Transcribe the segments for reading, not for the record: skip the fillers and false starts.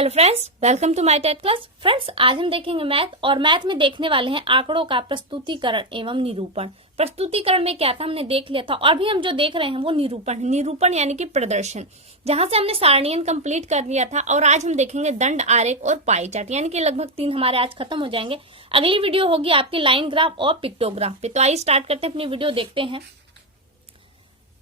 Hello friends, welcome to my TET class. Friends, आज हम देखेंगे मैथ और मैथ में देखने वाले हैं आंकड़ों का प्रस्तुतिकरण एवं निरूपण। प्रस्तुतिकरण में क्या था हमने देख लिया था और भी हम जो देख रहे हैं वो निरूपण। निरूपण यानी कि प्रदर्शन, जहां से हमने सारणियन कंप्लीट कर लिया था। और आज हम देखेंगे दंड आरेख और पाई चार्ट, यानी कि लगभग 3 हमारे आज खत्म हो जाएंगे। अगली वीडियो होगी आपकी लाइन ग्राफ और पिक्टोग्राफ पे। तो आइए स्टार्ट करते हैं, अपनी वीडियो देखते हैं।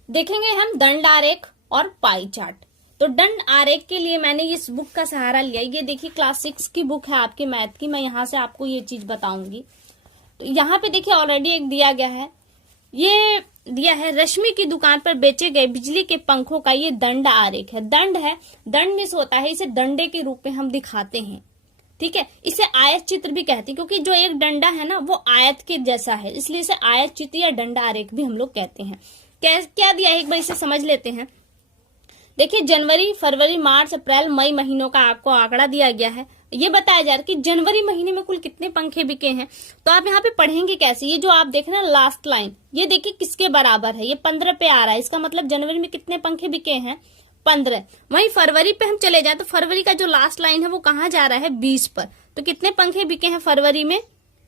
देखेंगे हम दंड आरेख और पाई चार्ट। तो दंड आरेख के लिए मैंने इस बुक का सहारा लिया। ये देखिए क्लास 6 की बुक है आपके मैथ की। मैं यहाँ से आपको ये चीज बताऊंगी। तो यहाँ पे देखिए ऑलरेडी एक दिया गया है। ये दिया है रश्मि की दुकान पर बेचे गए बिजली के पंखों का ये दंड आरेख है। दंड है, दंड मिस होता है, इसे डंडे के रूप में हम दिखाते हैं। ठीक है, इसे आयत चित्र भी कहते हैं क्योंकि जो एक डंडा है ना वो आयत के जैसा है, इसलिए इसे आयत चित्र या दंड आरेख भी हम लोग कहते हैं। क्या दिया है एक बार इसे समझ लेते हैं। देखिए जनवरी, फरवरी, मार्च, अप्रैल, मई महीनों का आपको आंकड़ा दिया गया है। ये बताया जा रहा है कि जनवरी महीने में कुल कितने पंखे बिके हैं। तो आप यहाँ पे पढ़ेंगे कैसे। ये जो आप देख रहे हैं लास्ट लाइन, ये देखिए किसके बराबर है, ये 15 पे आ रहा है। इसका मतलब जनवरी में कितने पंखे बिके हैं, 15। वहीं फरवरी पे हम चले जाए तो फरवरी का जो लास्ट लाइन है वो कहाँ जा रहा है, 20 पर। तो कितने पंखे बिके हैं फरवरी में,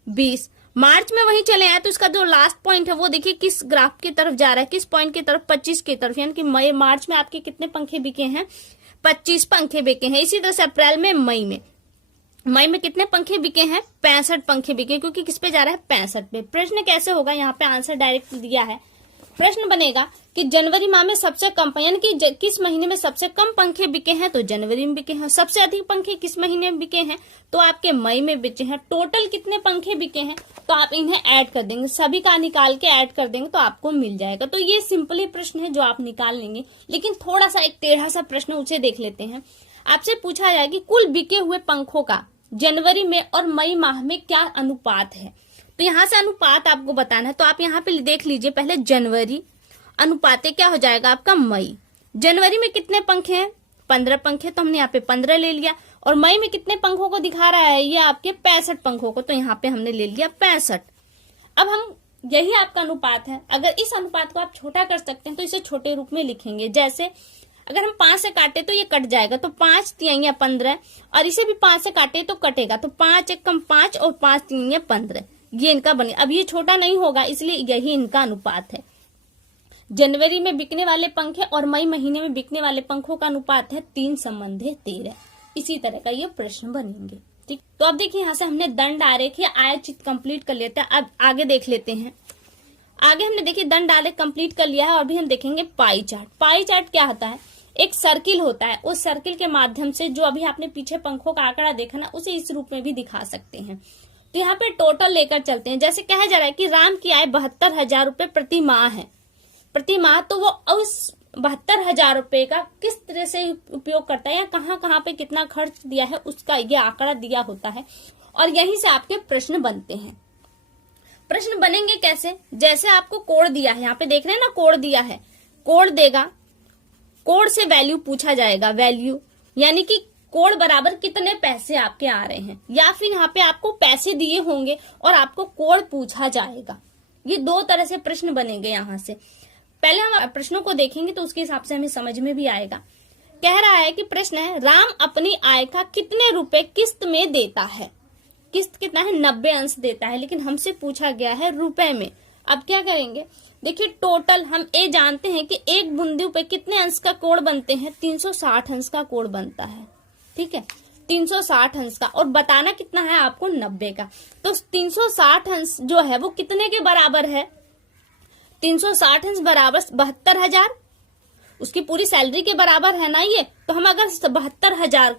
20। मार्च में वहीं चले आए तो इसका जो लास्ट पॉइंट है वो देखिए किस ग्राफ की तरफ जा रहा है, किस पॉइंट की तरफ, 25 की तरफ। यानी कि मार्च में आपके कितने पंखे बिके हैं, 25 पंखे बिके हैं। इसी तरह से अप्रैल में, मई में कितने पंखे बिके हैं, 65 पंखे बिके, क्योंकि किस पे जा रहा है, 65 पे। प्रश्न कैसे होगा, यहाँ पे आंसर डायरेक्ट दिया है। प्रश्न बनेगा कि जनवरी माह में सबसे कम, यानी कि किस महीने में सबसे कम पंखे बिके हैं, तो जनवरी में बिके हैं। सबसे अधिक पंखे किस महीने में बिके हैं, तो आपके मई में बिके हैं। टोटल कितने पंखे बिके हैं, तो आप इन्हें ऐड कर देंगे, सभी का निकाल के ऐड कर देंगे तो आपको मिल जाएगा। तो ये सिंपली प्रश्न है जो आप निकाल लेंगे। लेकिन थोड़ा सा एक टेढ़ा सा प्रश्न, उसे देख लेते हैं। आपसे पूछा जाए कि कुल बिके हुए पंखों का जनवरी में और मई माह में क्या अनुपात है। तो यहाँ से अनुपात आपको बताना है। तो आप यहाँ पे देख लीजिए पहले जनवरी अनुपात क्या हो जाएगा आपका मई। जनवरी में कितने पंखे हैं, 15 पंखे, तो हमने यहाँ पे 15 ले लिया। और मई में कितने पंखों को दिखा रहा है, ये आपके 65 पंखों को, तो यहाँ पे हमने ले लिया 65। अब हम, यही आपका अनुपात है। अगर इस अनुपात को आप छोटा कर सकते हैं तो इसे छोटे रूप में लिखेंगे। जैसे अगर हम 5 से काटे तो ये कट जाएगा, तो 5 3 15, और इसे भी 5 से काटे तो कटेगा, तो 5 1 कम 5 और 5 3 15, ये इनका बने। अब ये छोटा नहीं होगा, इसलिए यही इनका अनुपात है। जनवरी में बिकने वाले पंखे और मई महीने में बिकने वाले पंखों का अनुपात है 3:13। इसी तरह का ये प्रश्न बनेंगे। ठीक, तो अब देखिए यहाँ से हमने दंड आरेख या आयत चित्र कंप्लीट कर लेते हैं। अब आगे देख लेते हैं। आगे हमने देखिए दंड आरेख कंप्लीट कर लिया है और भी हम देखेंगे पाई चार्ट। पाई चार्ट क्या होता है, एक सर्किल होता है, उस सर्किल के माध्यम से जो अभी आपने पीछे पंखों का आंकड़ा देखा ना, उसे इस रूप में भी दिखा सकते हैं। तो यहाँ पे टोटल लेकर चलते हैं। जैसे कहा जा रहा है कि राम की आय 72,000 रुपए प्रति माह है, प्रति माह। तो वो उस 72,000 रुपए का किस तरह से उपयोग करता है या कहाँ कहाँ पे कितना खर्च दिया है, उसका ये आंकड़ा दिया होता है। और यहीं से आपके प्रश्न बनते हैं। प्रश्न बनेंगे कैसे, जैसे आपको कोड दिया है, यहाँ पे देख रहे हैं ना, कोड दिया है, कोड देगा, कोड से वैल्यू पूछा जाएगा। वैल्यू यानी कि कोड बराबर कितने पैसे आपके आ रहे हैं, या फिर यहाँ पे आपको पैसे दिए होंगे और आपको कोड पूछा जाएगा। ये 2 तरह से प्रश्न बनेंगे। यहाँ से पहले हम प्रश्नों को देखेंगे तो उसके हिसाब से हमें समझ में भी आएगा। कह रहा है कि प्रश्न है, राम अपनी आय का कितने रुपए किस्त में देता है। किस्त कितना है, 90 अंश देता है, लेकिन हमसे पूछा गया है रुपए में। अब क्या करेंगे, देखिए टोटल हम ये जानते हैं कि एक बूंदी पे कितने अंश का कोण बनते हैं, 360 अंश का कोण बनता है। ठीक है, 360 अंश का, और बताना कितना है आपको, 90 का। तो 360 अंश जो है वो कितने के बराबर है, 360 अंश बराबर 72,000, उसकी पूरी सैलरी के बराबर है ना ये। तो हम अगर 72,000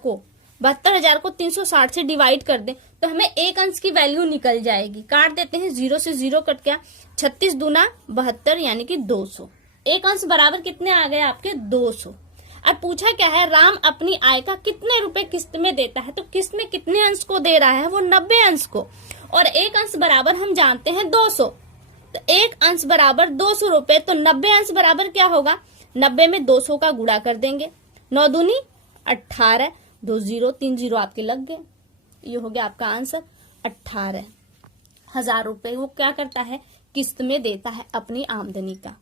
को 360 से डिवाइड कर दें तो हमें एक अंश की वैल्यू निकल जाएगी। काट देते हैं, 0 से 0 कट गया, 36 दूना 72 यानी कि 200। एक अंश बराबर कितने आ गए आपके, 200। अब पूछा क्या है, राम अपनी आय का कितने रुपए किस्त में देता है। तो किस्त में कितने अंश को दे रहा है, वो 90 अंश को, और एक अंश बराबर हम जानते हैं 200। तो एक अंश बराबर 200 रुपए, तो 90 अंश बराबर क्या होगा, 90 में 200 का गुणा कर देंगे, 9 दूनी 18, 2 0 3 0 आपके लग गए। ये हो गया आपका आंसर, 18,000 रुपए वो क्या करता है, किस्त में देता है अपनी आमदनी का।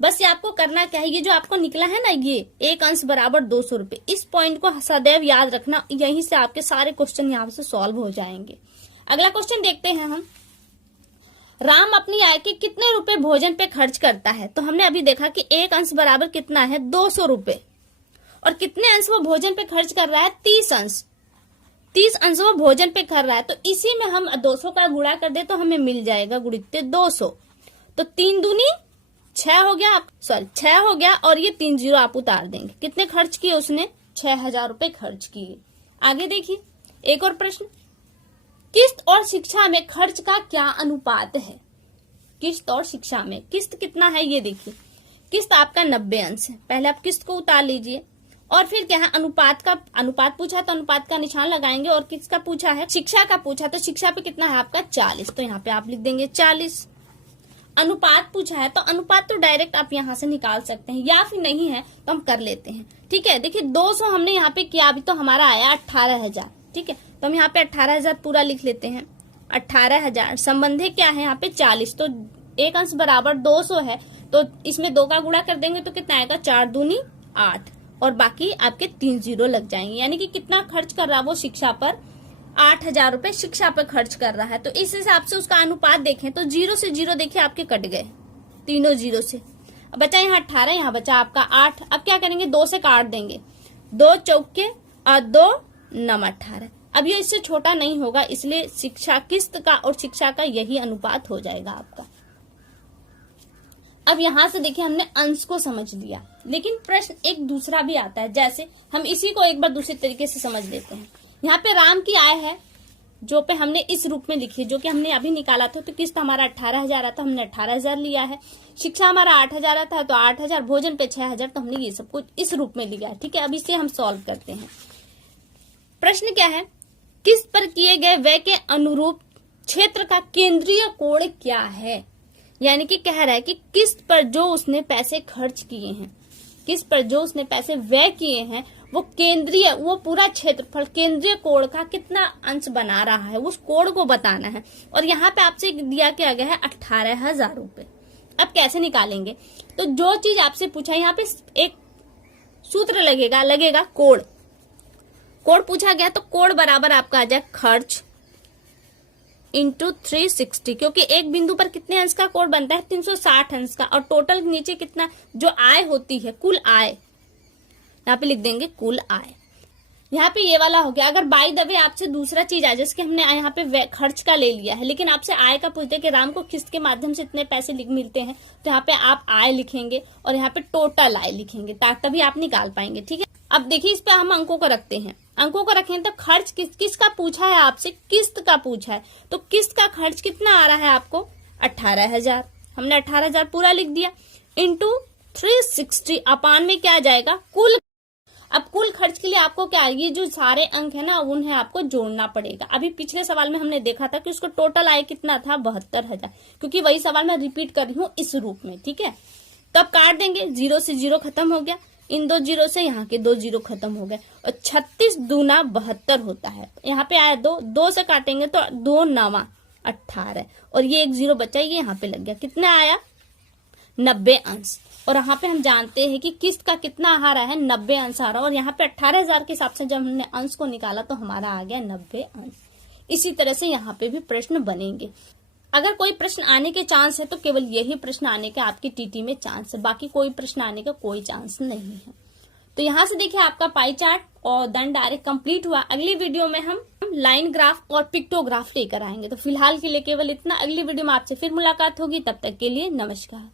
बस ये आपको करना क्या है, ये जो आपको निकला है ना, ये एक अंश बराबर 200 रुपए, इस पॉइंट को सदैव याद रखना, यहीं से आपके सारे क्वेश्चन यहाँ से सॉल्व हो जाएंगे। अगला क्वेश्चन देखते हैं हम। राम अपनी आय के कितने रुपए भोजन पे खर्च करता है? तो हमने अभी देखा कि एक अंश बराबर कितना है, 200 रुपए, और कितने अंश वो भोजन पे खर्च कर रहा है, 30 अंश। 30 अंश वो भोजन पे कर रहा है, तो इसी में हम 200 का गुणा कर दे तो हमें मिल जाएगा गुणित 200, तो 3 दूनी 6 हो गया, 6 हो गया, और ये 3 जीरो आप उतार देंगे। कितने खर्च किए उसने? 6000 रुपए खर्च किए। आगे देखिए एक और प्रश्न, किस्त और शिक्षा में खर्च का क्या अनुपात है? किस्त और शिक्षा में किस्त कितना है ये देखिए, किस्त आपका 90 अंश है। पहले आप किस्त को उतार लीजिए, और फिर क्या है, अनुपात पूछा तो अनुपात का निशान लगाएंगे, और किसका पूछा है, शिक्षा का पूछा, तो शिक्षा पे कितना है आपका 40, तो यहाँ पे आप लिख देंगे 40। अनुपात पूछा है तो अनुपात तो डायरेक्ट आप यहाँ से निकाल सकते हैं, या फिर नहीं है तो हम कर लेते हैं। ठीक है, देखिए 200 हमने यहाँ पे किया, अभी तो हमारा आया 18,000। ठीक है, तो हम यहाँ पे 18,000 पूरा लिख लेते हैं। 18,000 संबंधी क्या है यहाँ पे 40, तो एक अंश बराबर 200 है, तो इसमें 2 का गुणा कर देंगे तो कितना आएगा, 4 दूनी 8, और बाकी आपके 3 जीरो लग जाएंगे। यानी कि कितना खर्च कर रहा है वो शिक्षा पर, 8,000 रुपए शिक्षा पर खर्च कर रहा है। तो इस हिसाब से उसका अनुपात देखें तो 0 से 0 देखिए आपके कट गए, तीनों 0 से। अब बचा यहाँ 18, यहाँ बचा आपका 8। अब क्या करेंगे, 2 से काट देंगे, 2 चौके और 2 9 18। अब ये इससे छोटा नहीं होगा, इसलिए शिक्षा किस्त का और शिक्षा का यही अनुपात हो जाएगा आपका। अब यहां से देखिए हमने अंश को समझ लिया, लेकिन प्रश्न एक दूसरा भी आता है, जैसे हम इसी को एक बार दूसरे तरीके से समझ लेते हैं। यहाँ पे राम की आय है जो पे हमने इस रूप में लिखी, जो कि हमने अभी निकाला था, तो किस्त हमारा 18,000 आता, हमने 18,000 लिया है। शिक्षा हमारा 8,000 आता है, तो 8,000, भोजन पे 6,000, तो हमने ये सब कुछ इस रूप में लिया है। ठीक है, अब इसे हम सॉल्व करते हैं। प्रश्न क्या है, किस्त पर किए गए व्यय के अनुरूप क्षेत्र का केंद्रीय कोण क्या है? यानी कि कह रहा है कि किस्त पर जो उसने पैसे खर्च किए हैं, किस्त पर जो उसने पैसे व्यय किए हैं, वो केंद्रीय, वो पूरा क्षेत्रफल केंद्रीय कोण का कितना अंश बना रहा है, उस कोण को बताना है। और यहाँ पे आपसे दिया क्या गया है, 18,000 रुपए। अब कैसे निकालेंगे, तो जो चीज आपसे पूछा, यहाँ पे एक सूत्र लगेगा कोण। कोण पूछा गया तो कोण बराबर आपका आ जाए खर्च इंटू 360, क्योंकि एक बिंदु पर कितने अंश का कोण बनता है, 360 अंश का, और टोटल नीचे कितना जो आय होती है, कुल आय, यहाँ पे लिख देंगे कुल आय। यहाँ पे ये वाला हो गया। अगर बाय द वे आपसे दूसरा चीज आ, जैसे कि हमने यहाँ पे खर्च का ले लिया है, लेकिन आपसे आय का पूछते हैं कि राम को किस्त के माध्यम से इतने पैसे मिलते हैं, तो यहाँ पे आप आय लिखेंगे और यहाँ पे टोटल आय लिखेंगे, तभी आप निकाल पाएंगे। ठीक है, अब देखिए इस पे हम अंकों को रखते हैं। अंकों को रखें तो खर्च किसका पूछा है आपसे, किस्त का पूछा है, तो किस्त का खर्च कितना आ रहा है आपको, 18,000। हमने 18,000 पूरा लिख दिया, इंटू 360 अपान में क्या आ जाएगा, कुल। अब कुल खर्च के लिए आपको क्या, ये जो सारे अंक है ना, उन्हें आपको जोड़ना पड़ेगा। अभी पिछले सवाल में हमने देखा था कि उसको टोटल आय कितना था, 72,000, क्योंकि वही सवाल मैं रिपीट कर रही हूँ इस रूप में। ठीक है, तो अब काट देंगे, 0 से 0 खत्म हो गया, इन 2 जीरो से यहाँ के 2 जीरो खत्म हो गए, और 36 दूना 72 होता है। यहाँ पे आया 2 से काटेंगे तो 2 9 18, और ये 1 जीरो बचा, ये यहाँ पे लग गया, कितना आया 90 अंश। और यहाँ पे हम जानते हैं कि किस्त का कितना आ रहा है, 90 अंश आ रहा है, और यहाँ पे 18,000 के हिसाब से जब हमने अंश को निकाला तो हमारा आ गया 90 अंश। इसी तरह से यहाँ पे भी प्रश्न बनेंगे। अगर कोई प्रश्न आने के चांस है तो केवल यही प्रश्न आने का आपकी टीटी में चांस है, बाकी कोई प्रश्न आने का कोई चांस नहीं है। तो यहाँ से देखिए आपका पाई चार्ट और दंड आरेख कंप्लीट हुआ। अगली वीडियो में हम लाइन ग्राफ और पिक्टोग्राफ लेकर आएंगे। तो फिलहाल के लिए केवल इतना, अगली वीडियो में आपसे फिर मुलाकात होगी, तब तक के लिए नमस्कार।